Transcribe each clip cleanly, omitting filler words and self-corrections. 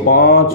5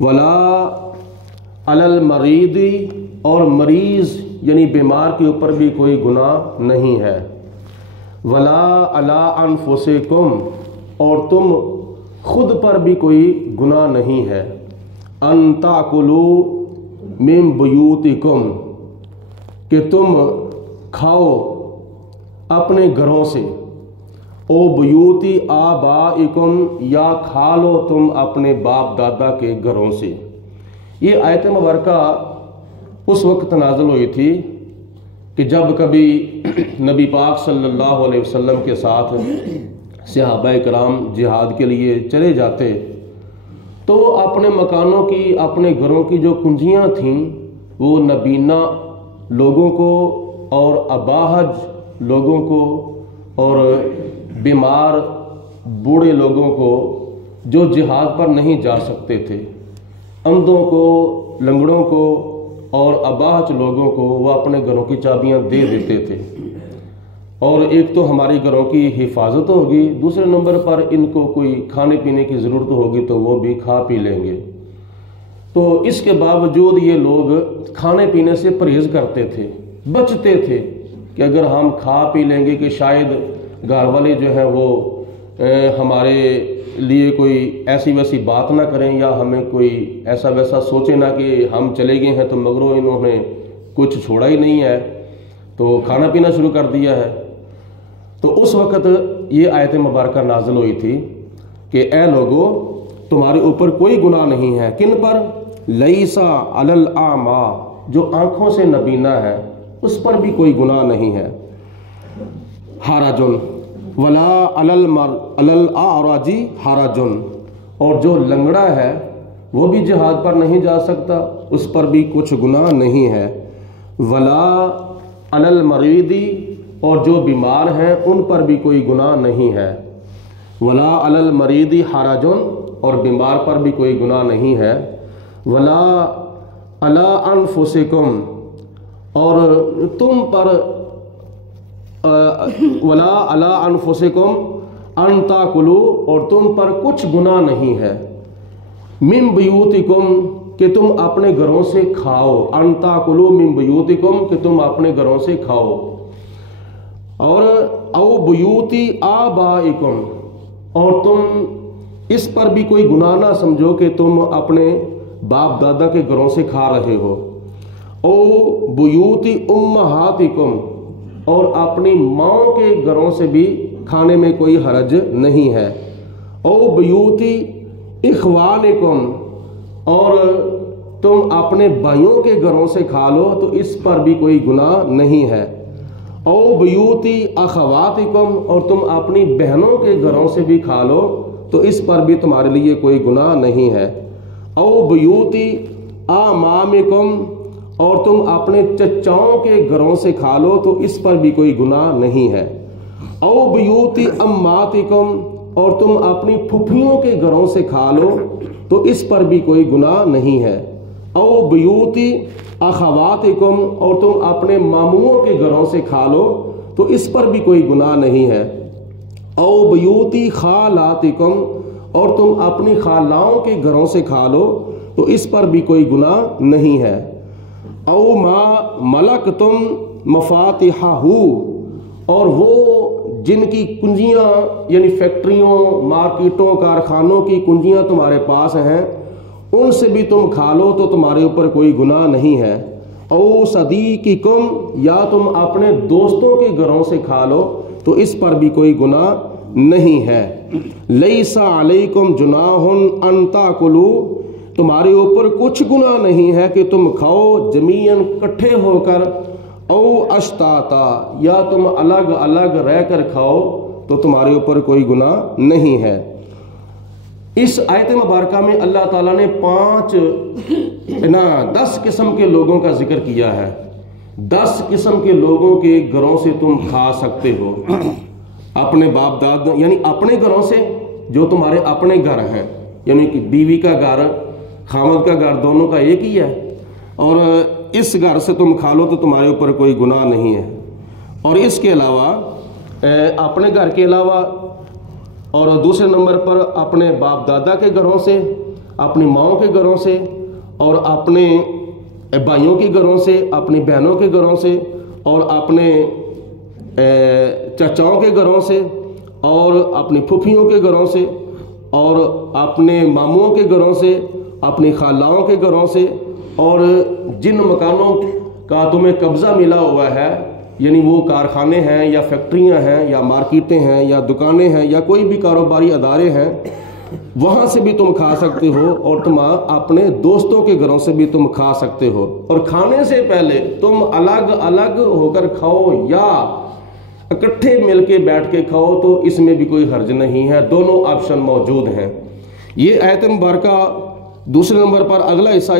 ولا علل مریضی، اور مریض یعنی بیمار کے اوپر بھی کوئی گناہ نہیں ہے، ولا علی انفسکم، اور تم خود پر بھی کوئی گناہ نہیں ہے، ان تاکلوا من بیوتکم، کہ تم کھاؤ اپنے گھروں سے، او بیوتی آبائکم، یا کھا لو تم اپنے باپ دادا کے گھروں سے۔ یہ آیت مبارکہ اس وقت نازل ہوئی تھی کہ جب کبھی نبی پاک صلی اللہ علیہ وسلم کے ساتھ صحابہ کرام جہاد کے لیے چلے جاتے تو اپنے مکانوں کی، اپنے گھروں کی جو کنجیاں تھیں وہ نبینا لوگوں کو اور اباہج لوگوں کو اور بیمار بوڑھے لوگوں کو جو جہاد پر نہیں جا سکتے تھے، اندھوں کو، لنگڑوں کو اور اباہج لوگوں کو وہ اپنے گھروں کی چابیاں دے دیتے تھے، اور ایک تو ہماری گھروں کی حفاظت ہوگی، دوسرے نمبر پر ان کو کوئی کھانے پینے کی ضرورت ہوگی تو وہ بھی کھا پی لیں گے۔ تو اس کے باوجود یہ لوگ کھانے پینے سے پرہیز کرتے تھے، بچتے تھے کہ اگر ہم کھا پی لیں گے کہ شاید گھر والے جو ہیں وہ ہمارے لیے کوئی ایسی ویسی بات نہ کریں، یا ہمیں کوئی ایسا ویسا سوچے نہ کہ ہم چلے گئے ہیں تو مگروں انہوں نے کچھ چھوڑا ہی نہیں ہے تو کھانا پینا شروع کر دیا ہے۔ تو اس وقت یہ آیت مبارکہ نازل ہوئی تھی کہ اے لوگو تمہارے اوپر کوئی گناہ نہیں ہے، کن پر؟ لیسا علی الاعمی، جو آنکھوں سے نبینا ہے اس پر بھی کوئی گناہ نہیں ہے، حرجن ولا علی الاعرج حرج، اور جو لنگڑا ہے وہ بھی جہاد پر نہیں جا سکتا، اس پر بھی کچھ گناہ نہیں ہے، ولا علی المریض، اور جو بیمار ہیں ان پر بھی کوئی گناہ نہیں ہے، ولا علی المریض حرج، اور بیمار پر بھی کوئی گناہ نہیں ہے، ولا علی انفسکم، اور تم پر ولا علی انفسکم ان تاکلوا، اور تم پر کچھ گناہ نہیں ہے، من بیوتکم، کہ تم اپنے گھروں سے کھاؤ، ان تاکلوا من بیوتکم، کہ تم اپنے گھروں سے کھاؤ، اور او بیوتی آبائکم، اور تم اس پر بھی کوئی گناہ نہ سمجھو کہ تم اپنے باپ دادا کے گھروں سے کھا رہے ہو، او بیوتی امہاتکم، اور اپنی ماں کے گھروں سے بھی کھانے میں کوئی حرج نہیں ہے، او بیوتی اخوانکم، اور تم اپنے بھائیوں کے گھروں سے کھا لو تو اس پر بھی کوئی گناہ نہیں ہے، او بیوتی اخواتکم، اور تم اپنی بہنوں کے گھروں سے بھی کھا لو تو اس پر بھی تمہارے لیے کوئی گناہ نہیں ہے، او بیوتی امامکم، اور تم اپنے چچاؤں کے گھروں سے کھا لو تو اس پر بھی کوئی گناہ نہیں ہے، او بیوتی اماتکم، اور تم اپنی پھپھیوں کے گھروں سے کھا لو تو اس پر بھی کوئی گناہ نہیں ہے، او بیوتی اخواتکم، اور تم اپنے ماموں کے گھروں سے کھا لو تو اس پر بھی کوئی گناہ نہیں ہے، او بیوتی خالاتکم، اور تم اپنی خالاؤں کے گھروں سے کھا لو تو اس پر بھی کوئی گناہ نہیں ہے، او ما ملکتم مفاتحہ، اور وہ جن کی کنجیاں یعنی فیکٹریوں، مارکیٹوں، کارخانوں کی کنجیاں تمہارے پاس ہیں ان سے بھی تم کھا لو تو تمہارے اوپر کوئی گناہ نہیں ہے، او صدیقکم، یا تم اپنے دوستوں کے گھروں سے کھا لو تو اس پر بھی کوئی گناہ نہیں ہے، لیس علیکم جناح ان تاکلوا، تمہارے اوپر کچھ گناہ نہیں ہے کہ تم کھاؤ جمیعاً کٹھے ہو کر، او اشتاتا، یا تم الگ الگ رہ کر کھاؤ تو تمہارے اوپر کوئی گناہ نہیں ہے۔ اس آیت مبارکہ میں اللہ تعالیٰ نے 10 قسم کے لوگوں کا ذکر کیا ہے، 10 قسم کے لوگوں کے گھروں سے تم کھا سکتے ہو، اپنے باپ دادا یعنی اپنے گھروں سے، جو تمہارے اپنے گھر ہیں، یعنی کہ بیوی کا گھر، خاوند کا گھر، دونوں کا ایک ہی ہے، اور اس گھر سے تم کھا لو تو تمہارے اوپر کوئی گناہ نہیں ہے، اور اس کے علاوہ اپنے گھر کے علاوہ اور دوسرے نمبر پر اپنے باپ دادا کے گھروں سے، اپنی ماؤں کے گھروں سے اور اپنے بھائیوں کے گھروں سے، اپنی بہنوں کے گھروں سے اور اپنے چچاؤں کے گھروں سے اور اپنی پھوپھیوں کے گھروں سے اور اپنے ماموں کے گھروں سے، اپنی خالاؤں کے گھروں سے، اور جن مکانوں کا تمہیں قبضہ ملا ہوا ہے، یعنی وہ کارخانے ہیں یا فیکٹریاں ہیں یا مارکیٹیں ہیں یا دکانیں ہیں یا کوئی بھی کاروباری ادارے ہیں، وہاں سے بھی تم کھا سکتے ہو، اور تم اپنے دوستوں کے گھروں سے بھی تم کھا سکتے ہو، اور کھانے سے پہلے تم الگ الگ ہو کر کھاؤ یا اکٹھے مل کے بیٹھ کے کھاؤ تو اس میں بھی کوئی حرج نہیں ہے، دونوں آپشن موجود ہیں۔ یہ آیت مبارکہ دوسرے نمبر پر اگلا حصہ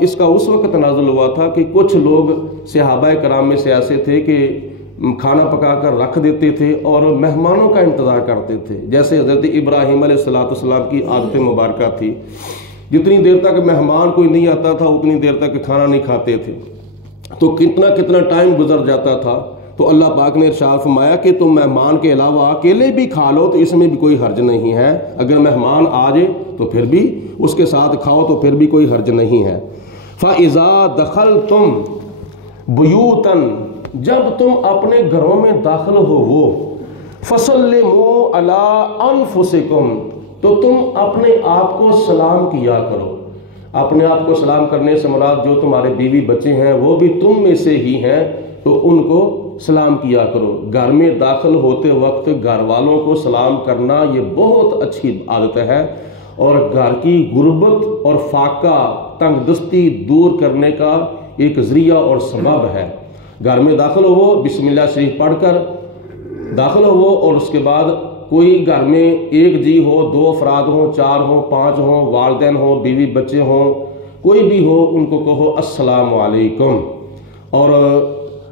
اس کا اس وقت نازل ہوا تھا کہ کچھ لوگ صحابہ کرام میں سے ایسے تھے کہ کھانا پکا کر رکھ دیتے تھے اور مہمانوں کا انتظار کرتے تھے، جیسے حضرت ابراہیم علیہ السلام کی عادت مبارکہ تھی، جتنی دیر تک مہمان کوئی نہیں آتا تھا اتنی دیر تک کھانا نہیں کھاتے تھے، تو کتنا ٹائم گزر جاتا تھا، تو اللہ پاک نے ارشاد فرمایا کہ تم مہمان کے علاوہ اکیلے بھی کھا لو تو اس میں بھی کوئی حرج نہیں ہے، اگر مہمان آ جائے تو پھر بھی اس کے ساتھ کھاؤ تو پھر بھی کوئی حرج نہیں ہے۔ فَإِذَا دَخَلْتُمْ بُيُوتًا، جب تم اپنے گھروں میں داخل ہو وہ، فَسَلِّمُوا عَلَىٰ أَنفُسِكُمْ، تو تم اپنے آپ کو سلام کیا کرو۔ اپنے آپ کو سلام کرنے سے مراد جو تمہارے بیوی بچے ہیں وہ بھی تم میں سے ہی ہیں، تو ان کو سلام کیا کرو۔ گھر میں داخل ہوتے وقت گھر والوں کو سلام کرنا یہ بہت اچھی عادت ہے، اور گھر کی غربت اور فاقہ تنگ دستی دور کرنے کا ایک ذریعہ اور سبب ہے۔ گھر میں داخل ہو، بسم اللہ شریف پڑھ کر داخل ہو، اور اس کے بعد کوئی گھر میں ایک جی ہو، 2 افراد ہوں، 4 ہوں، 5 ہوں، والدین ہوں، بیوی بچے ہوں، کوئی بھی ہو، ان کو کہو السلام علیکم۔ اور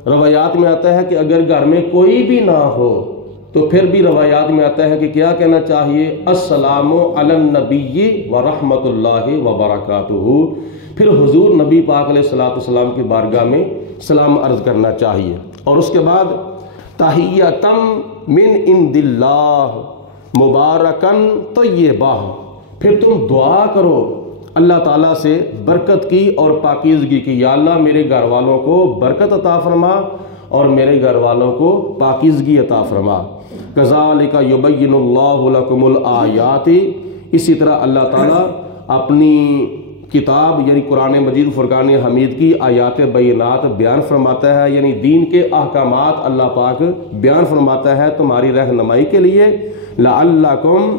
روایات میں آتا ہے کہ اگر گھر میں کوئی بھی نہ ہو تو پھر بھی روایات میں آتا ہے کہ کیا کہنا چاہیے، السلام علی النبی ورحمۃ اللہ وبرکاتہ، پھر حضور نبی پاک علیہ السلام کی بارگاہ میں سلام عرض کرنا چاہیے، اور اس کے بعد تحیۃ من عند اللہ مبارکا طیبہ، پھر تم دعا کرو اللہ تعالیٰ سے برکت کی اور پاکیزگی کی، یا اللہ میرے گھر والوں کو برکت عطا فرما اور میرے گھر والوں کو پاکیزگی عطا فرما۔ کذالک یبین اللہ لکم الآیات، اسی طرح اللہ تعالیٰ اپنی کتاب یعنی قرآن مجید فرقان حمید کی آیات بینات بیان فرماتا ہے، یعنی دین کے احکامات اللہ پاک بیان فرماتا ہے تمہاری رہنمائی کے لیے، لعلکم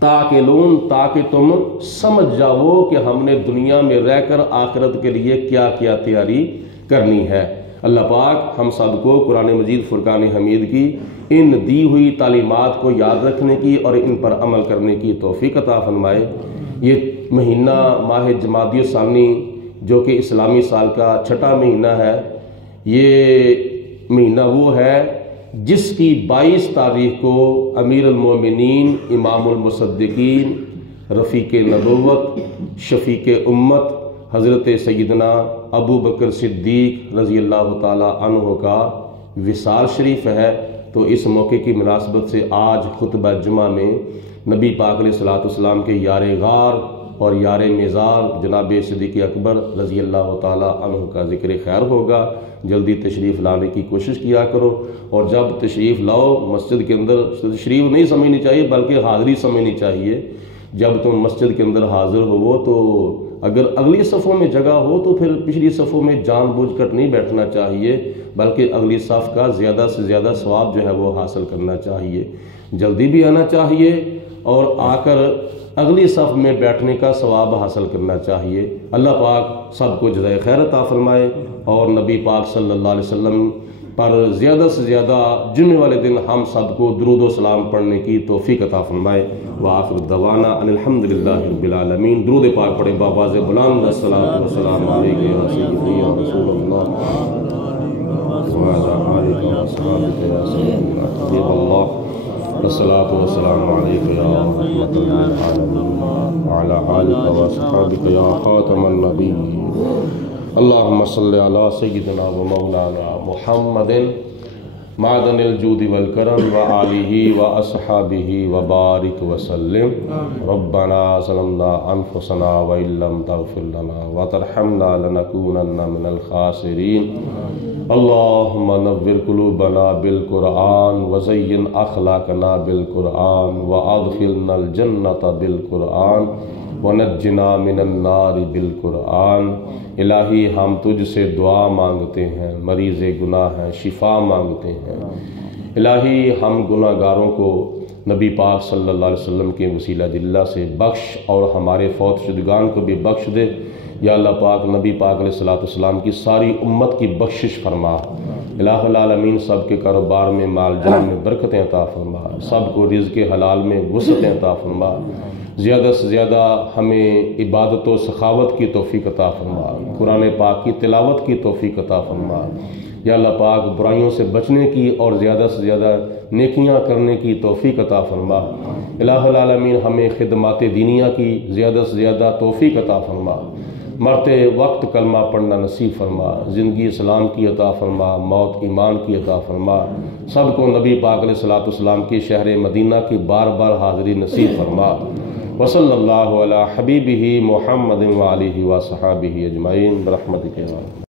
تاکلون، تاکہ تم سمجھ جاؤ کہ ہم نے دنیا میں رہ کر آخرت کے لیے کیا کیا تیاری کرنی ہے۔ اللہ پاک ہم سب کو قرآن مجید فرقان حمید کی ان دی ہوئی تعلیمات کو یاد رکھنے کی اور ان پر عمل کرنے کی توفیق عطا فرمائے۔ یہ مہینہ ماہ جمادی الثانی جو کہ اسلامی سال کا 6واں مہینہ ہے، یہ مہینہ وہ ہے جس کی 22 تاریخ کو امیر المومنین امام المصدقین رفیق نبوت شفیق امت حضرت سیدنا ابو بکر صدیق رضی اللہ تعالی عنہ کا وصال شریف ہے، تو اس موقع کی مناسبت سے آج خطبہ جمعہ میں نبی پاک علیہ السلام کے یار غار اور یار میزار جناب صدیق اکبر رضی اللہ تعالی عنہ کا ذکر خیر ہوگا۔ جلدی تشریف لانے کی کوشش کیا کرو، اور جب تشریف لاؤ مسجد کے اندر تشریف نہیں سمجھنی چاہیے بلکہ حاضری سمجھنی چاہیے۔ جب تم مسجد کے اندر حاضر ہو تو اگر اگلی صفوں میں جگہ ہو تو پھر پچھلی صفوں میں جان بوجھ کر نہیں بیٹھنا چاہیے، بلکہ اگلی صف کا زیادہ سے زیادہ ثواب جو ہے وہ حاصل کرنا چاہیے۔ جلدی بھی آنا چاہیے اور آ کر اگلی صف میں بیٹھنے کا ثواب حاصل کرنا چاہیے۔ اللہ پاک سب کو جزائے خیر عطا فرمائے، اور نبی پاک صلی اللہ علیہ وسلم پر زیادہ سے زیادہ جمعے والے دن ہم سب کو درود و سلام پڑھنے کی توفیق عطا فرمائے۔ وآخر دعوانا ان الحمدللہ رب العالمین۔ درود پاک پڑھیں بآواز بلند، الصلاۃ والسلام علیک یا سیدی یا رسول اللہ وعلی آلک وصحبہ یا سیدنا حبیب اللہ، الصلاۃ والسلام علیک یا رحمۃ للعالمین وعلی آلک وصحبہ یا خاتم النبیین۔ اللہم صلی علی سیدنا و مولانا محمد معدن الجود والکرم وآلہ واصحابہ وبارک وسلم ربنا ظلمنا انفسنا وإن لم تغفر لنا وترحمنا لنکونن من الخاسرین اللہم نور قلوبنا بالقرآن وزین اخلاقنا بالقرآن وادخلنا الجنت بالقرآن ونجنا من النار بالقرآن۔ الہی ہم تجھ سے دعا مانگتے ہیں، مریض گناہ ہیں شفا مانگتے ہیں۔ الہی ہم گناہ گاروں کو نبی پاک صلی اللہ علیہ وسلم کے وسیلہ اللہ سے بخش اور ہمارے فوت شدگان کو بھی بخش دے۔ یا اللہ پاک نبی پاک علیہ السلام کی ساری امت کی بخشش فرما۔ الہ العالمین سب کے کاروبار میں مال جان میں برکتیں عطا فرما، سب کو رزق حلال میں وسعتیں عطا فرما، زیادہ سے زیادہ ہمیں عبادت و سخاوت کی توفیق عطا فرما، قرآن پاک کی تلاوت کی توفیق عطا فرما۔ یا اللہ پاک برائیوں سے بچنے کی اور زیادہ سے زیادہ نیکیاں کرنے کی توفیق عطا فرما۔ الہ العالمین ہمیں خدمات دینیہ کی زیادہ سے زیادہ توفیق عطا فرما، مرتے وقت کلمہ پڑھنا نصیب فرما، زندگی اسلام کی عطا فرما، موت ایمان کی عطا فرما، سب کو نبی پاک علیہ السلام کی شہر مدینہ کی بار بار حاضری نصیب فرما۔ وصلی اللہ علی حبیبہ محمد وآلہ وصحبہ اجمعین برحمتک یا